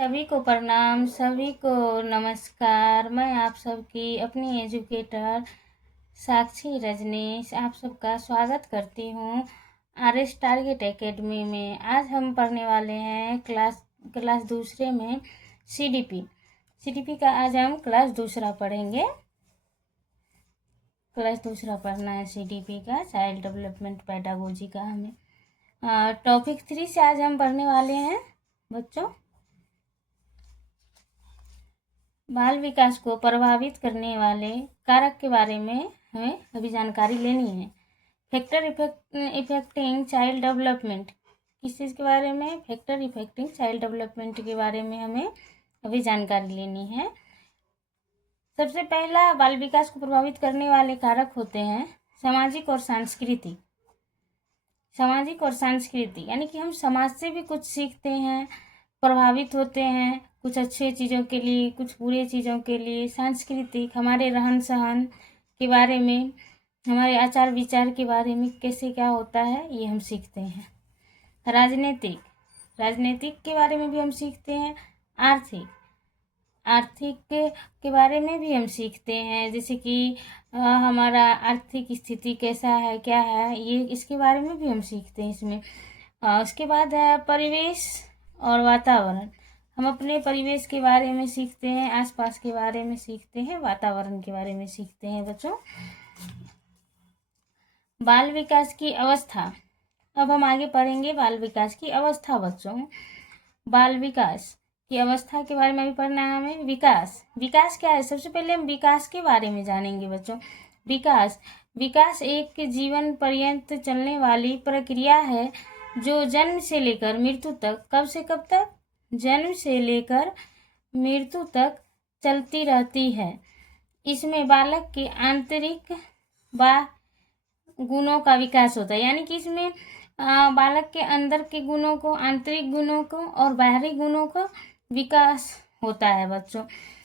सभी को प्रणाम, सभी को नमस्कार। मैं आप सबकी अपनी एजुकेटर साक्षी रजनीश आप सबका स्वागत करती हूँ RS टारगेट एकेडमी में। आज हम पढ़ने वाले हैं क्लास दूसरे में CDP का आज हम क्लास दूसरा पढ़ेंगे। क्लास दूसरा पढ़ना है CDP का, चाइल्ड डेवलपमेंट पेडागोजी का। हमें टॉपिक 3 से आज हम पढ़ने वाले हैं बच्चों। बाल विकास को प्रभावित करने वाले कारक के बारे में हमें अभी जानकारी लेनी है। फैक्टर इफेक्टिंग चाइल्ड डेवलपमेंट, किस चीज़ के बारे में? फैक्टर इफेक्टिंग चाइल्ड डेवलपमेंट के बारे में हमें अभी जानकारी लेनी है। सबसे पहला बाल विकास को प्रभावित करने वाले कारक होते हैं सामाजिक और सांस्कृतिक। सामाजिक और सांस्कृतिक यानी कि हम समाज से भी कुछ सीखते हैं, प्रभावित होते हैं, कुछ अच्छे चीज़ों के लिए, कुछ बुरे चीज़ों के लिए। सांस्कृतिक हमारे रहन सहन के बारे में, हमारे आचार विचार के बारे में, कैसे क्या होता है ये हम सीखते हैं। राजनीतिक के बारे में भी हम सीखते हैं। आर्थिक के बारे में भी हम सीखते हैं, जैसे कि हमारा आर्थिक स्थिति कैसा है, क्या है, ये इसके बारे में भी हम सीखते हैं इसमें। उसके बाद है परिवेश और वातावरण। हम अपने परिवेश के बारे में सीखते हैं, आसपास के बारे में सीखते हैं, वातावरण के बारे में सीखते हैं बच्चों। बाल विकास की अवस्था, अब हम आगे पढ़ेंगे बाल विकास की अवस्था बच्चों। बाल विकास की अवस्था के बारे में भी पढ़ना है हमें। विकास क्या है? सबसे पहले हम विकास के बारे में जानेंगे बच्चों। विकास एक जीवन पर्यंत चलने वाली प्रक्रिया है जो जन्म से लेकर मृत्यु तक, कब से कब तक? जन्म से लेकर मृत्यु तक चलती रहती है। इसमें बालक के आंतरिक गुणों का विकास होता है, यानी कि इसमें बालक के अंदर के गुणों को, आंतरिक गुणों को और बाहरी गुणों का विकास होता है बच्चों।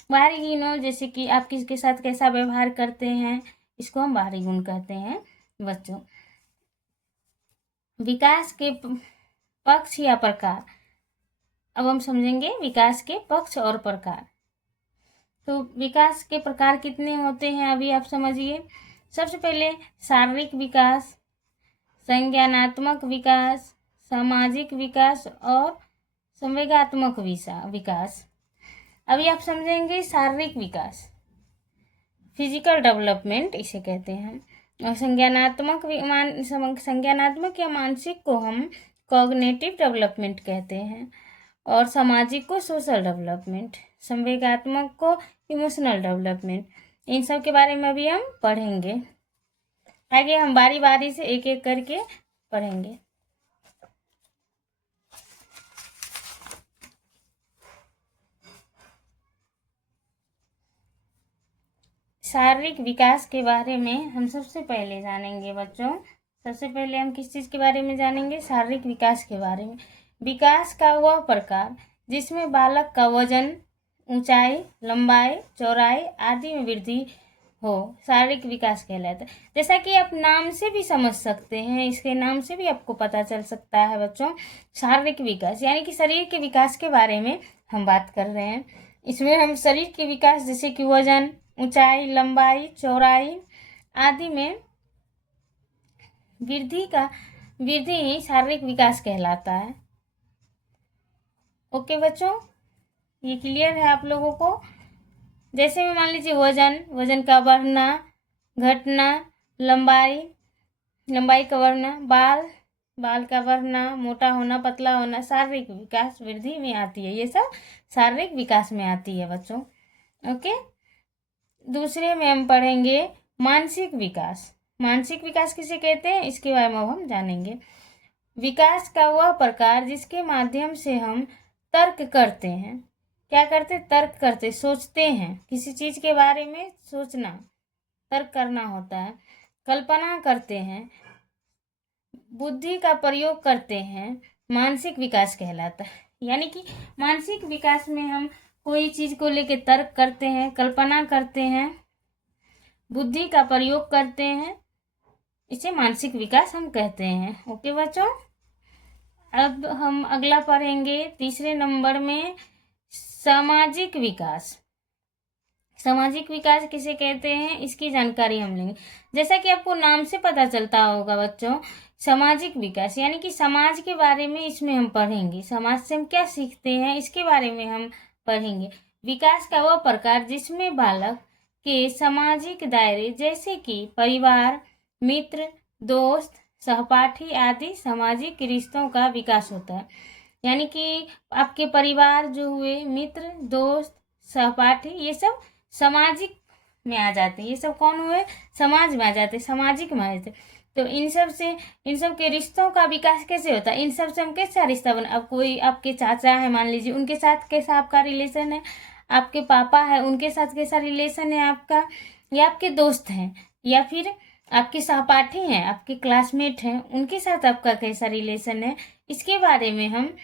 बाहरी गुणों जैसे कि आप किसके साथ कैसा व्यवहार करते हैं, इसको हम बाहरी गुण कहते हैं बच्चों। विकास के पक्ष या प्रकार, अब हम समझेंगे विकास के पक्ष और प्रकार। तो विकास के प्रकार कितने होते हैं अभी आप समझिए। सबसे पहले शारीरिक विकास, संज्ञानात्मक विकास, सामाजिक विकास और संवेगात्मक विकास। अभी आप समझेंगे शारीरिक विकास, फिजिकल डेवलपमेंट इसे कहते हैं। और संज्ञानात्मक या मानसिक को हम कॉग्निटिव डेवलपमेंट कहते हैं, और सामाजिक को सोशल डेवलपमेंट, संवेगात्मक को इमोशनल डेवलपमेंट। इन सब के बारे में अभी हम पढ़ेंगे। आगे हम बारी बारी से एक एक करके पढ़ेंगे। शारीरिक विकास के बारे में हम सबसे पहले जानेंगे बच्चों। सबसे पहले हम किस चीज़ के बारे में जानेंगे? शारीरिक विकास के बारे में। विकास का वह प्रकार जिसमें बालक का वजन, ऊंचाई, लंबाई, चौड़ाई आदि में वृद्धि हो, शारीरिक विकास कहलाता है। जैसा कि आप नाम से भी समझ सकते हैं, इसके नाम से भी आपको पता चल सकता है बच्चों। शारीरिक विकास यानी कि शरीर के विकास के बारे में हम बात कर रहे हैं। इसमें हम शरीर के विकास जैसे कि वजन, ऊंचाई, लंबाई, चौड़ाई आदि में वृद्धि ही शारीरिक विकास कहलाता है। ओके बच्चों, ये क्लियर है आप लोगों को? जैसे में मान लीजिए वजन का बढ़ना, घटना, लंबाई का बढ़ना, बाल का बढ़ना, मोटा होना, पतला होना, शारीरिक विकास वृद्धि में आती है। ये सब शारीरिक विकास में आती है बच्चों। ओके, दूसरे में हम पढ़ेंगे मानसिक विकास। मानसिक विकास किसे कहते हैं, इसके बारे में हम जानेंगे। विकास का वह प्रकार जिसके माध्यम से हम तर्क करते हैं। क्या करते? तर्क करते, सोचते हैं। किसी चीज के बारे में सोचना, तर्क करना होता है। कल्पना करते हैं, बुद्धि का प्रयोग करते हैं, मानसिक विकास कहलाता है। यानी कि मानसिक विकास में हम कोई चीज को लेके तर्क करते हैं, कल्पना करते हैं, बुद्धि का प्रयोग करते हैं, इसे मानसिक विकास हम कहते हैं। ओके बच्चों, अब हम अगला पढ़ेंगे तीसरे नंबर में सामाजिक विकास। सामाजिक विकास किसे कहते हैं, इसकी जानकारी हम लेंगे। जैसा कि आपको नाम से पता चलता होगा बच्चों, सामाजिक विकास यानी कि समाज के बारे में इसमें हम पढ़ेंगे, समाज से हम क्या सीखते हैं इसके बारे में हम पढ़ेंगे। विकास का वह प्रकार जिसमें बालक के सामाजिक दायरे जैसे कि परिवार, मित्र, दोस्त, सहपाठी आदि सामाजिक रिश्तों का विकास होता है। यानी कि आपके परिवार जो हुए, मित्र, दोस्त, सहपाठी, ये सब सामाजिक में आ जाते हैं। ये सब कौन हुए, समाज में आ जाते, सामाजिक में आ जाते। तो इन सब के रिश्तों का विकास कैसे होता है, इन सब से हम कैसा रिश्ता बना। अब कोई आपके चाचा है मान लीजिए, उनके साथ कैसा आपका रिलेशन है, आपके पापा है उनके साथ कैसा रिलेशन है आपका, या आपके दोस्त हैं, या फिर आपके सहपाठी हैं, आपके क्लासमेट हैं, उनके साथ आपका कैसा रिलेशन है, इसके बारे में हम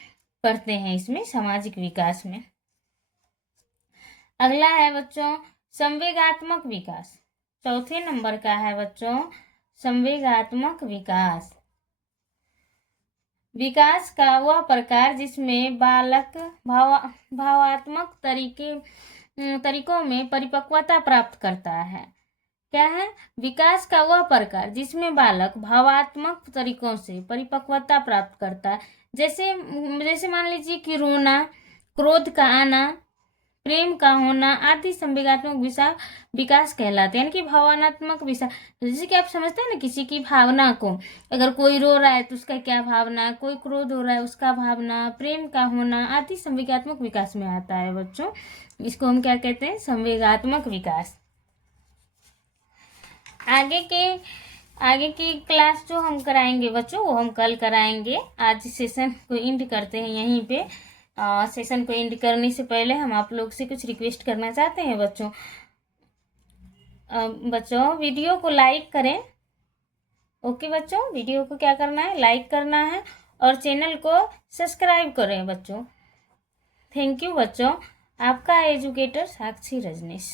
पढ़ते हैं इसमें सामाजिक विकास में। अगला है बच्चों संवेगात्मक विकास। चौथे नंबर का है बच्चों संवेगात्मक विकास। विकास का वह प्रकार जिसमें बालक भावात्मक तरीकों में परिपक्वता प्राप्त करता है। क्या है, विकास का वह प्रकार जिसमें बालक भावात्मक तरीकों से परिपक्वता प्राप्त करता है। जैसे मान लीजिए कि रोना, क्रोध का आना, प्रेम का होना आदि संवेगात्मक विकास कहलाते हैं। यानी कि भावनात्मक विकास, जैसे कि आप समझते हैं ना किसी की भावना को, अगर कोई रो रहा है तो उसका क्या भावना, कोई क्रोध हो रहा है उसका भावना, प्रेम का होना आदि संवेगात्मक विकास में आता है बच्चों। इसको हम क्या कहते हैं, संवेगात्मक विकास। आगे की क्लास जो हम कराएंगे बच्चों वो हम कल कराएंगे। आज सेशन को एंड करते हैं यहीं पे। सेशन को एंड करने से पहले हम आप लोग से कुछ रिक्वेस्ट करना चाहते हैं बच्चों। वीडियो को लाइक करें। ओके बच्चों, वीडियो को क्या करना है, लाइक करना है और चैनल को सब्सक्राइब करें बच्चों। थैंक यू बच्चों। आपका एजुकेटर साक्षी रजनीश।